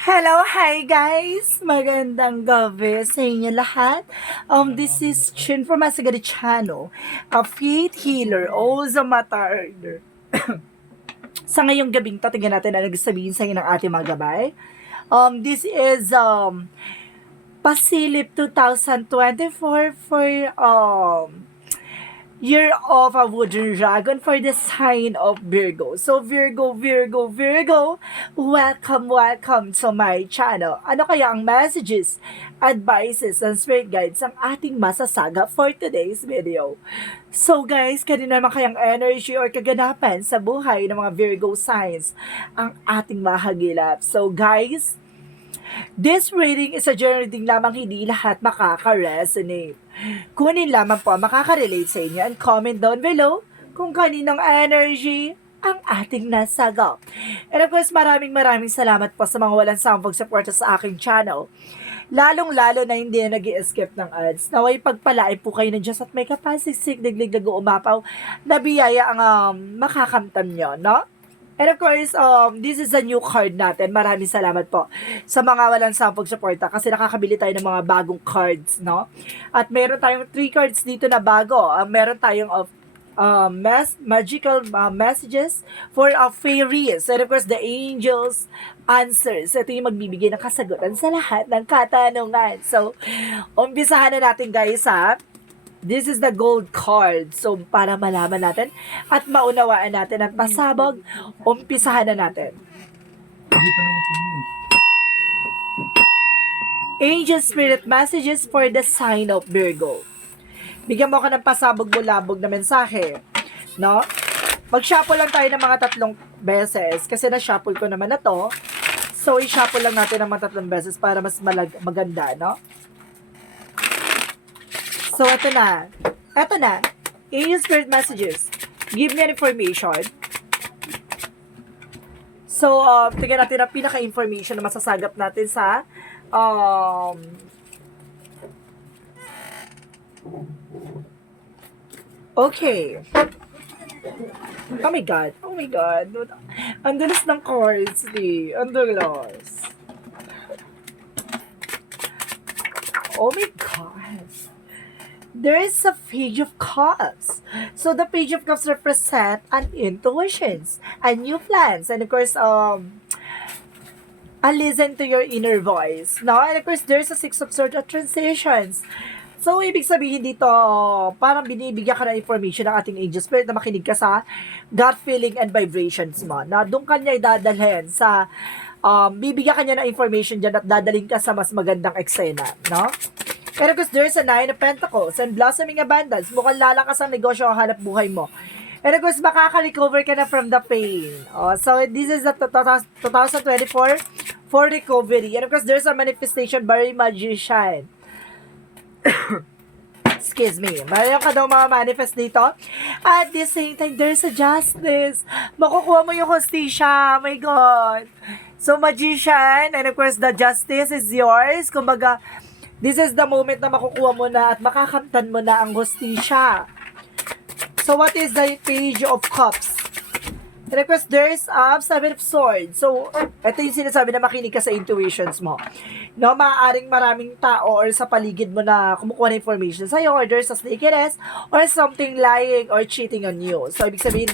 Hello, hi guys! Magandang gabi sa inyo lahat. This is Chin from Masagari Channel, a faith healer, also matter. Sa ngayong gabing to, tingnan natin ang nagsabihin sa inyo ng ating mga gabay. This is Pasilip 2024 for Year of a Wooden Dragon for the sign of Virgo. So Virgo, welcome to my channel. Ano kaya ang messages, advices, and spirit guides ang ating masasaga for today's video? So guys, kanina naman kayang energy or kaganapan sa buhay ng mga Virgo signs ang ating mahagilap. So guys, this reading is a journey din lamang hindi lahat makaka-resonate. Kunin lamang po ang makaka-relate sa inyo and comment down below kung kaninong energy ang ating nasagap. And of course, maraming salamat po sa mga walang sawang support sa aking channel. Lalong-lalo na hindi na nag-i-escape ng ads. Naway pagpalain po kayo ng Diyos at may kapasiksik, diglig, umapaw, na biyaya ang makakamtan nyo, no? And of course, this is a new card natin. Maraming salamat po sa mga walang sampog suporta kasi nakakabili tayo ng mga bagong cards, no? At meron tayong 3 cards dito na bago. Meron tayong magical messages for fairies. And of course, the angels answers. Ito yung magbibigay ng kasagutan sa lahat ng katanungan. So, umpisahan na natin guys ha. This is the gold card. So, para malaman natin at maunawaan natin ang pasabog, umpisahan na natin. Angel Spirit Messages for the sign of Virgo. Bigyan mo ka ng pasabog-bulabog na mensahe. No? Mag-shuffle lang tayo ng mga 3 beses kasi na-shuffle ko naman na to. So, i-shuffle lang natin ng mga 3 beses para mas maganda, no? So, ito na. Angel Spirit Messages. Give me an information. So, tingnan natin ang pinaka-information na masasagap natin sa okay. Oh my God. Ang dulas ng cards, di. Ang dulas. Oh my God. There is a Page of Cups. So the Page of Cups represent an intuitions, and new plans, and of course, listen to your inner voice. No? And of course, there's a Six of Swords of transitions. So, ibig sabihin dito, parang binibigyan ka ng information ng ating angel spirit na makinig ka sa gut feeling and vibrations mo. Na doon kanya idadalhin sa, bibigyan kanya ng information dyan at dadaling ka sa mas magandang eksena. No? Pero because there's a Nine of Pentacles and blossoming abundance, mukhang lalakas ang negosyo ang hanap buhay mo. And of course, makaka-recover ka na from the pain. So, this is the 2024 for recovery. And of course, there's a manifestation by magician. Excuse me. Mayroon ka daw mga manifest dito. At the same time, there's a justice. Makukuha mo yung hostisya. Oh my God. So, magician. And of course, the justice is yours. Kumbaga, this is the moment na makukuha mo na at makakamtan mo na ang hostisya. So, what is the Page of Cups? And of course, there's Seven of Swords. So, ito yung sinasabi na makinig ka sa intuitions mo. No, maaaring maraming tao or sa paligid mo na kumukuha ng information sa'yo, or there's a sneakiness, or something lying or cheating on you. So, ibig sabihin,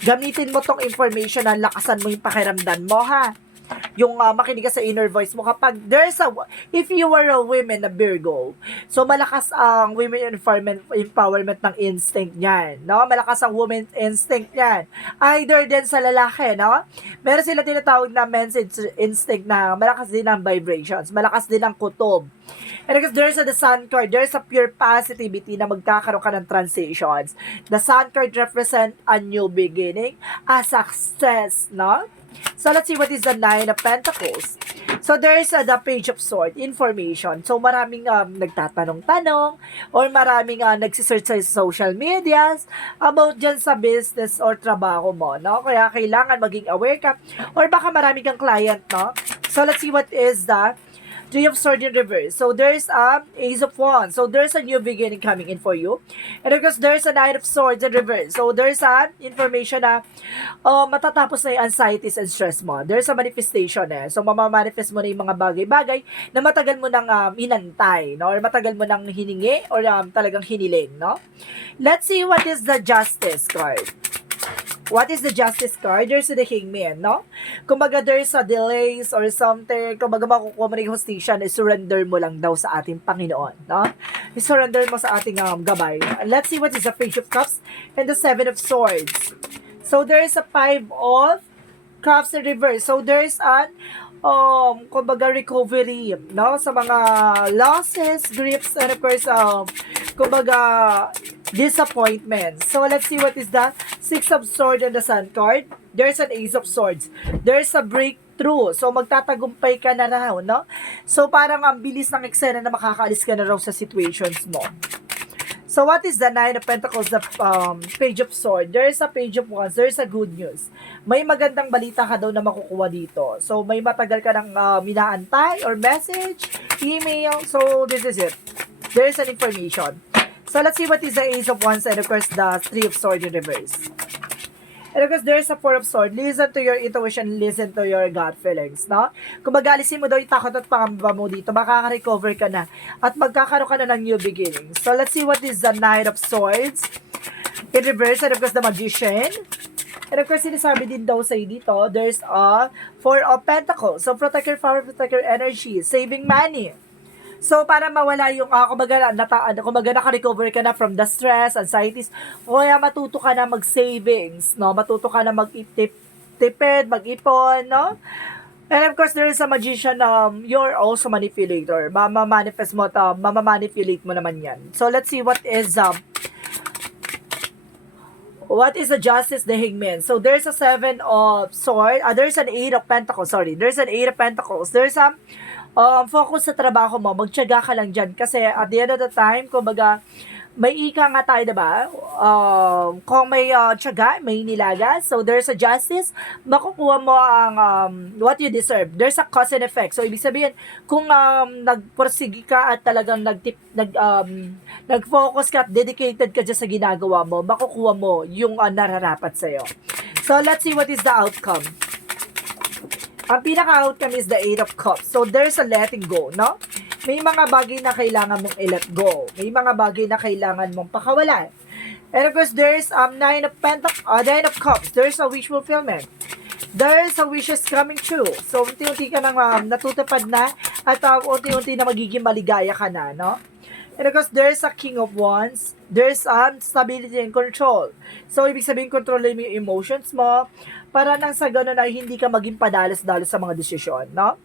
gamitin mo tong information na lakasan mo yung pakiramdam mo, ha? Yung makinig ka sa inner voice mo kapag if you were a woman na Virgo, so malakas ang women empowerment ng instinct niyan, no? Malakas ang woman instinct niyan. Either din sa lalaki, no? Meron sila tinatawag na men's instinct na malakas din ang vibrations, malakas din ang kutob. And because there's the Sun card, there's a pure positivity na magkakaroon ka ng transitions. The Sun card represent a new beginning, a success, no? So, let's see what is the Nine of Pentacles. So, there is the Page of Swords, information. So, maraming nagtatanong-tanong or maraming nagsisearch sa social medias about dyan sa business or trabaho mo, no? Kaya kailangan maging aware ka or baka marami kang client, no? So, let's see what is the Three of Swords in reverse. So there's Ace of Wands. So there's a new beginning coming in for you. And of course, there's a Knight of Swords in reverse. So there's information na matatapos na yung anxieties and stress mo. There's a manifestation So mamamanifest mo na yung mga bagay-bagay na matagal mo nang inantay, no? Or matagal mo nang hiningi or talagang hiniling, no? Let's see what is the Justice card. What is the Justice card? There's the Hangman, no? Kumbaga there's a delays or something. Kumbaga makukuha mo na yung hostation, surrender mo lang daw sa ating Panginoon, no? I-surrender mo sa ating gabay. Let's see what is the Page of Cups and the Seven of Swords. So there's a Five of Cups in reverse. So there's an kumbaga recovery, no? Sa mga losses, griefs, and of course, kumbaga disappointments. So let's see what is the Six of Swords and the Sun card. There's an Ace of Swords. There's a breakthrough. So magtatagumpay ka na raw, no? So parang ang bilis ng eksena na makakaalis ka na raw sa situations mo. So what is the Nine of Pentacles, the Page of Swords? There's a Page of Wands. There's a good news. May magandang balita ka daw na makukuha dito. So may matagal ka ng minaantay or message, email. So this is it. There's an information. So let's see what is the Ace of Wands and of course the Three of Swords in reverse. And of course, there's a Four of Swords. Listen to your intuition, listen to your gut feelings, no? Kung mag-alisin mo daw yung takot at pangamba mo dito, makaka-recover ka na at magkakaroon ka na ng new beginnings. So let's see what is the Knight of Swords in reverse and of course the Magician. And of course, sinasabi din daw sa'yo dito, there's a Four of Pentacles. So protect your power, protect your energy, saving money. So, para mawala yung, kumbaga naka-recover ka na from the stress, anxieties, o kaya matuto ka na mag-savings, no? Matuto ka na mag-tipid, mag-ipon, no? And of course, there is a Magician, you're also manipulator. Mamamanifest mo, mamamanipulate mo naman yan. So, let's see what is the Justice, the Hangman. So, there's a Seven of Swords, there's an Eight of Pentacles, there's an Eight of Pentacles, there's a focus sa trabaho mo, magtiyaga ka lang dyan. Kasi at the end of the time, kumbaga, may ika nga tayo, diba? Kung may tiyaga, may nilaga. So, there's a justice, makukuha mo ang what you deserve. There's a cause and effect. So, ibig sabihin, kung nagporsige ka at talagang nag-focus ka at dedicated ka dyan sa ginagawa mo, makukuha mo yung nararapat sa'yo. So, let's see what is the outcome. Ang pinaka-outcome is the Eight of Cups. So, there's a letting go, no? May mga bagay na kailangan mong i-let go. May mga bagay na kailangan mong pakawalan. And of course, there's Nine of Cups. There's a wish fulfillment. There's a wishes coming true. So, unti-unti ka nang natutupad na at unti-unti na magiging maligaya ka na, no? And of course, there's a King of Wands. There's stability and control. So, ibig sabihin, kontrolin mo yung emotions mo para nang sa gano'n ay hindi ka maging padalos-dalos sa mga desisyon, no?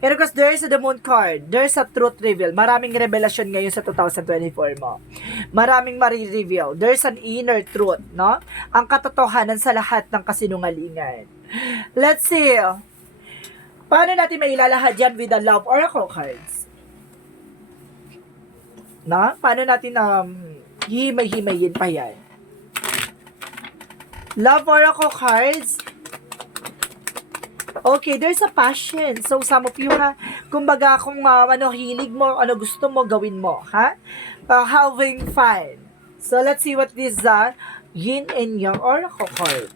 And of course, there's the Moon card. There's a truth reveal. Maraming revelasyon ngayon sa 2024 mo. Maraming marireveal. There's an inner truth, no? Ang katotohanan sa lahat ng kasinungalingan. Let's see. Paano natin mailalahad yan with the Love Oracle cards? Na? Paano natin himay-himayin pa yan? Love Oracle cards. Okay, there's a passion. So, some of you kumbaga kung hilig mo, ano gusto mo, gawin mo, ha? Having fun. So, let's see what this Yin and Yang Oracle card.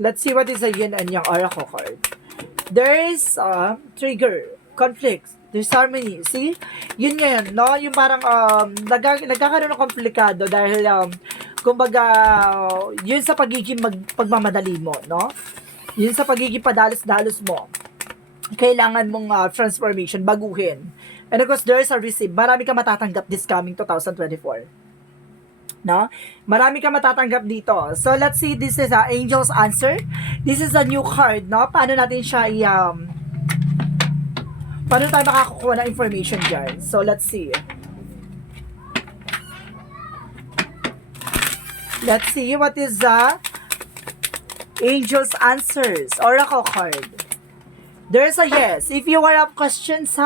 Let's see what is a Yin and Yang Oracle card. There is trigger, conflicts, there's harmony. See? Yun ngayon, no? Yung parang nagkakaroon ng komplikado dahil kumbaga yun sa pagiging pagmamadali mo, no? Yun sa pagiging padalos-dalos mo. Kailangan mong transformation, baguhin. And of course, there's a receive. Marami ka matatanggap this coming 2024. No? Marami ka matatanggap dito. So, let's see. This is Angel's Answer. This is a new card, no? Paano natin siya paano tayo makakakuha ng information dyan? So, let's see. Let's see what is the Angel's Answers Oracle card. There's a yes. If you have questions,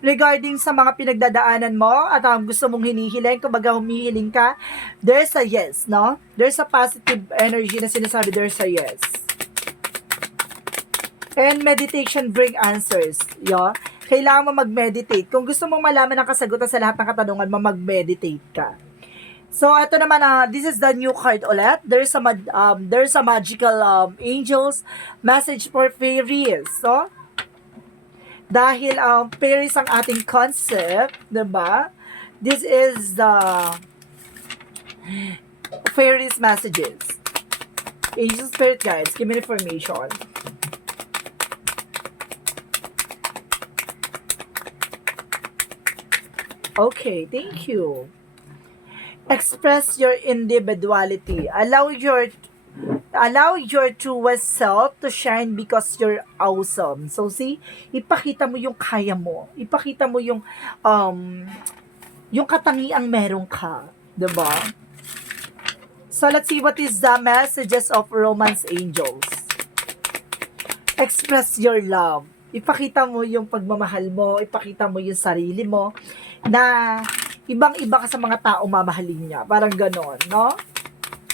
regarding sa mga pinagdadaanan mo at gusto mong hinihiling, kumbaga humihiling ka, there's a yes, no? There's a positive energy na sinasabi, there's a yes. And meditation bring answers, yo. Kailangan mo mag-meditate. Kung gusto mong malaman ang kasagutan sa lahat ng katanungan mo, mag-meditate ka. So, ito naman, this is the new card ulit. There's a magical angels message for fairies. So, dahil fairies ang ating concept, diba? This is the fairies messages. Angel spirit guides, give me information. Okay, thank you. Express your individuality. Allow your truest self to shine because you're awesome. So see, ipakita mo yung kaya mo. Ipakita mo yung katangiang meron ka, 'di ba? So let's see what is the messages of Romance Angels. Express your love. Ipakita mo yung pagmamahal mo, ipakita mo yung sarili mo na ibang-iba ka sa mga tao mamahalin niya. Parang ganon, no?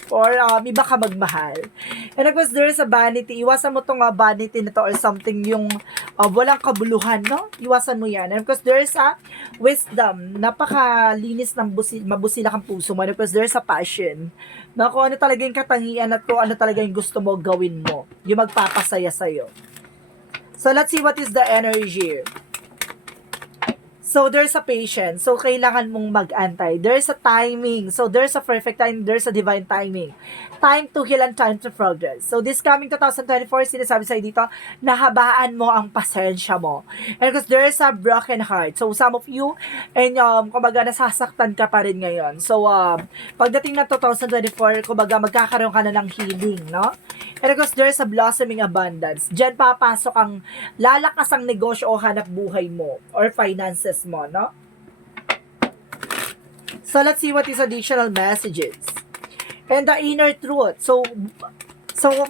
Or iba ka magmahal. And of course, there is a vanity. Iwasan mo tong vanity na to or something yung walang kabuluhan, no? Iwasan mo yan. And of course, there is a wisdom. Napakalinis ng mabusila kang puso mo. And of course, there is a passion. Na kung ano talaga yung katangian at kung ano talaga yung gusto mo gawin mo. Yung magpapasaya sa'yo. So, let's see what is the energy. So, there's a patience. So, kailangan mong mag-antay. There's a timing. So, there's a perfect time. There's a divine timing. Time to heal and time to progress. So, this coming 2024, sinasabi sa'yo dito, nahabaan mo ang pasensya mo. And because there's a broken heart. So, some of you, and kumbaga, nasasaktan ka pa rin ngayon. So, pagdating na 2024, kumbaga, magkakaroon ka na ng healing, no? And because there's a blossoming abundance. Diyan papasok ang lalakas ang negosyo o hanap buhay mo or finances mo, no? So, let's see what is additional messages. And the inner truth. So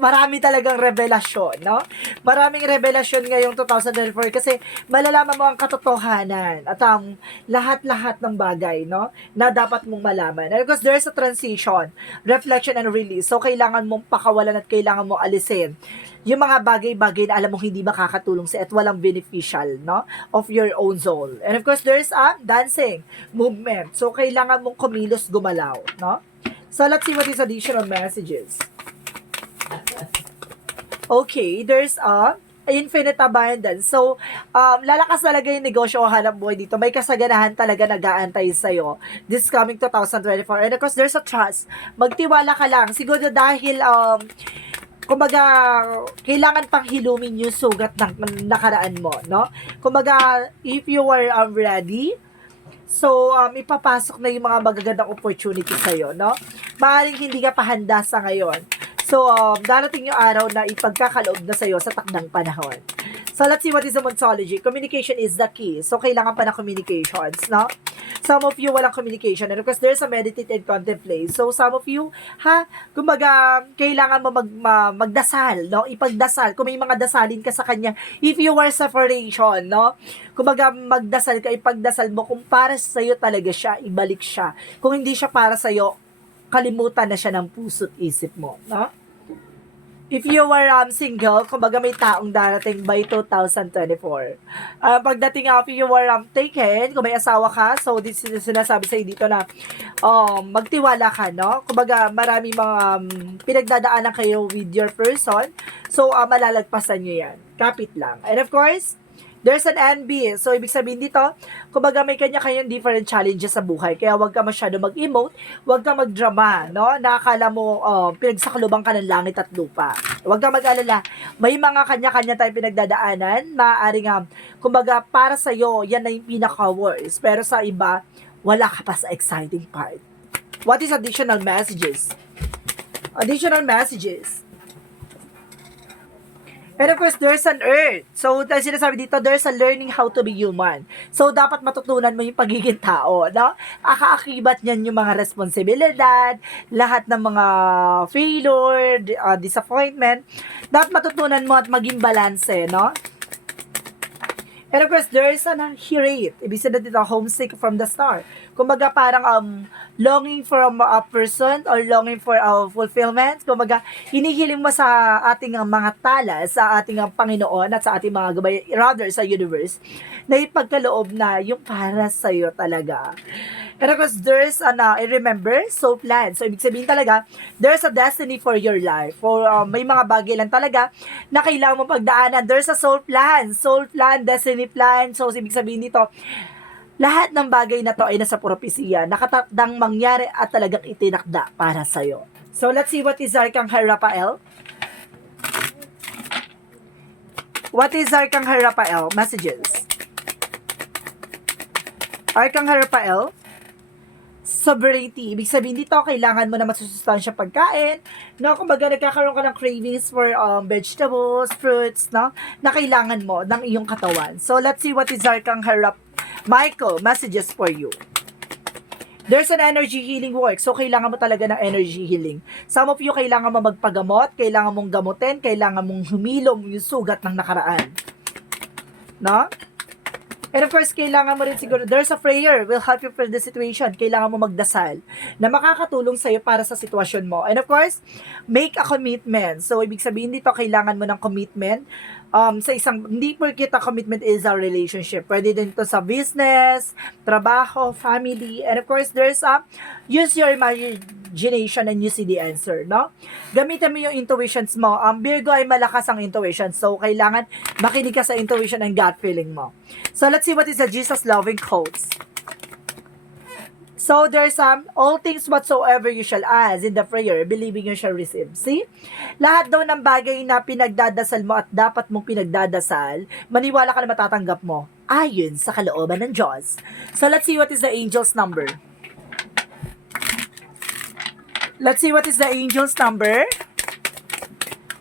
marami talagang revelasyon, no? Maraming revelasyon ngayong 2024 kasi malalaman mo ang katotohanan at ang lahat-lahat ng bagay, no? Na dapat mong malaman. And because there's a transition, reflection and release. So, kailangan mong pakawalan at kailangan mong alisin yung mga bagay-bagay na alam mong hindi makakatulong sa at walang beneficial, no? Of your own soul. And of course, there's a dancing movement. So, kailangan mong kumilos, gumalaw, no? So, let's see what is additional messages. Okay, there's a infinite abundance. So, lalakas talaga yung negosyo o hanap buhay dito. May kasaganahan talaga nag-aantay sa'yo this coming 2024. And of course, there's a trust. Magtiwala ka lang. Siguro dahil, kumbaga, kailangan pang hilumin yung sugat ng nakaraan mo, no? Kumbaga, if you are ready, so, ipapasok na yung mga magagandang opportunity sa'yo, no? Maaaring hindi ka pa handa sa ngayon. So, darating yung araw na ipagkakaloob na sa'yo sa takdang panahon. So, let's see what is the Monsology. Communication is the key. So, kailangan pa ng communications, no? Some of you walang communication. And of course, there's a meditate and contemplate. So, some of you, kumbaga, kailangan mo magdasal, no? Ipagdasal. Kung may mga dasalin ka sa kanya, if you were separation, no? Kumbaga, magdasal ka, ipagdasal mo. Kung para sa'yo talaga siya, ibalik siya. Kung hindi siya para sa'yo, kalimutan na siya ng puso't isip mo, no? If you were single, kumbaga may taong darating by 2024. Pagdating if you were taken, kung may asawa ka, so this is sinasabi sa'yo dito na magtiwala ka, no? Kumbaga marami mga pinagdadaanan kayo with your person, so malalagpasan nyo yan. Kapit lang. And of course, there's an envy. So, ibig sabihin dito, kumbaga may kanya-kanyang different challenges sa buhay. Kaya huwag ka masyado mag-emote, huwag ka mag-drama, no? Nakakala mo, pinagsakluban ka ng langit at lupa. Huwag ka mag-alala. May mga kanya-kanya tayong pinagdadaanan, maaaring, kumbaga, para sa'yo, yan na yung pinaka-worst. Pero sa iba, wala ka pa sa exciting part. What is additional messages? Additional messages. And of course, there's an earth. So, sinasabi dito, there's a learning how to be human. So, dapat matutunan mo yung pagiging tao, no? Akaakibat niyan yung mga responsibilidad, lahat ng mga failure, disappointment. Dapat matutunan mo at maging balanse, no? And of course, there is an hirate. Ibig sabihin dito, homesick from the start. Kumbaga parang longing for a person or longing for a fulfillment. Kumbaga, hinihiling mo sa ating mga tala, sa ating Panginoon at sa ating mga gabay, rather sa universe, na ipagkaloob na yung para sa'yo talaga. And of course, there's I remember, soul plan. So, ibig sabihin talaga, there's a destiny for your life. For may mga bagay lang talaga na kailangan mo pagdaanan. There's a soul plan, destiny plan. So, ibig sabihin dito, lahat ng bagay na to ay nasa propesya, nakatakdang mangyari at talagang itinakda para sa'yo. So, let's see what is Arcangel Raphael. What is Arcangel Raphael? Messages. Arcangel Raphael, sovereignty. Ibig sabihin dito, kailangan mo na masusustansya pagkain, no? Kumbaga, nagkakaroon ka ng cravings for vegetables, fruits, no? Na kailangan mo ng iyong katawan. So, let's see what is Arcangel Michael, messages for you. There's an energy healing work. So, kailangan mo talaga ng energy healing. Some of you, kailangan mo magpagamot, kailangan mong gamutin, kailangan mong humilom yung sugat ng nakaraan. No? And of course, kailangan mo rin siguro, there's a prayer will help you for the situation. Kailangan mo magdasal na makakatulong sa'yo para sa sitwasyon mo. And of course, make a commitment. So, ibig sabihin dito, kailangan mo ng commitment sa isang, hindi porkit a commitment is a relationship. Pwede din ito sa business, trabaho, family. And of course, there's use your imagination and you see the answer, no? Gamitin mo yung intuitions mo. Virgo ay malakas ang intuition. So, kailangan makinig ka sa intuition and gut feeling mo. So, let's see what is the Jesus loving quotes. So, there's all things whatsoever you shall ask in the prayer, believing you shall receive. See? Lahat daw ng bagay na pinagdadasal mo at dapat mong pinagdadasal, maniwala ka na matatanggap mo ayon sa kalooban ng Diyos. So, let's see what is the angel's number. Let's see what is the angel's number.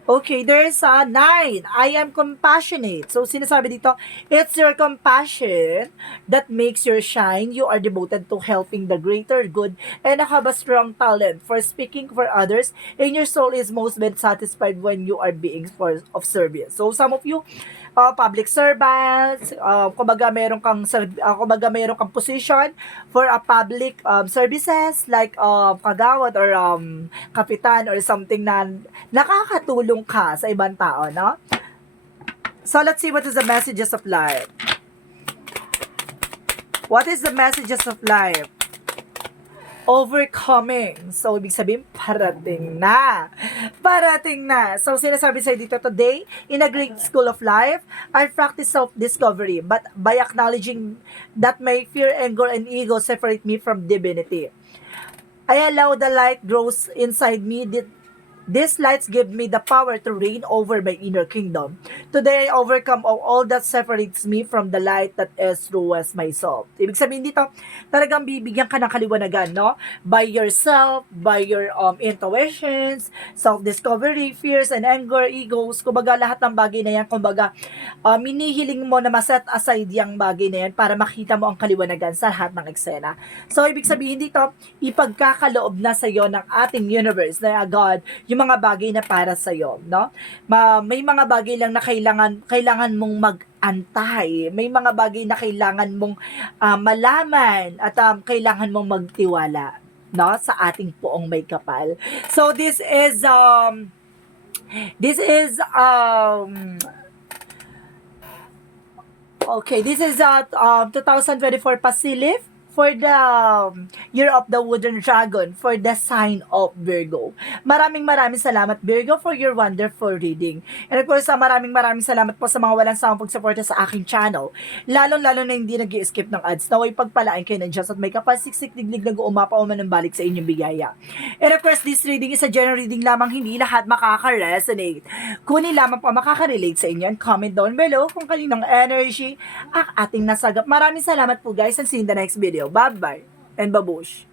Okay, there's 9. I am compassionate. So, sinasabi dito, it's your compassion that makes you shine. You are devoted to helping the greater good and have a strong talent for speaking for others. And your soul is most been satisfied when you are being of service. So, some of you, public servants, kumbaga meron kang position for a public services like kagawad or kapitan or something na nakakatulong ka sa ibang tao, no? So, let's see what is the messages of life. What is the messages of life? Overcoming. So, ibig sabihin, parating na. Parating na. So, sinasabi sa'yo dito, today, in a great school of life, I practice self-discovery, but by acknowledging that my fear, anger, and ego separate me from divinity. I allow the light grows inside me. These lights give me the power to reign over my inner kingdom. Today, I overcome all that separates me from the light that is true as my soul. Ibig sabihin dito, talagang bibigyan ka ng kaliwanagan, no? By yourself, by your intuitions, self-discovery, fears, and anger, egos, kumbaga lahat ng bagay na yan, kumbaga, minihiling mo na maset aside yung bagay na yan para makita mo ang kaliwanagan sa lahat ng eksena. So, ibig sabihin dito, ipagkakaloob na sa iyo ng ating universe, na God, yung mga bagay na para sa iyo, no? May mga bagay lang na kailangan mong mag-antay. May mga bagay na kailangan mong malaman at kailangan mong magtiwala, no? Sa ating poong may kapal. So this is okay, this is 2024 Pasilif for the Year of the Wooden Dragon for the sign of Virgo. Maraming salamat Virgo for your wonderful reading. And of course, maraming salamat po sa mga walang sawang pagsuporta sa aking channel. Lalo na hindi nag-i-skip ng ads. Naway pagpalain kayo ng Diyos at may kapasiksik diglig na guumapa o manumbalik sa inyong biyaya. And of course, this reading is a general reading lamang, hindi lahat makaka-resonate. Kunin lamang po makaka-relate sa inyo and comment down below kung kaninong energy ang ating nasagap. Maraming salamat po guys and see you in the next video. Bye-bye and babush!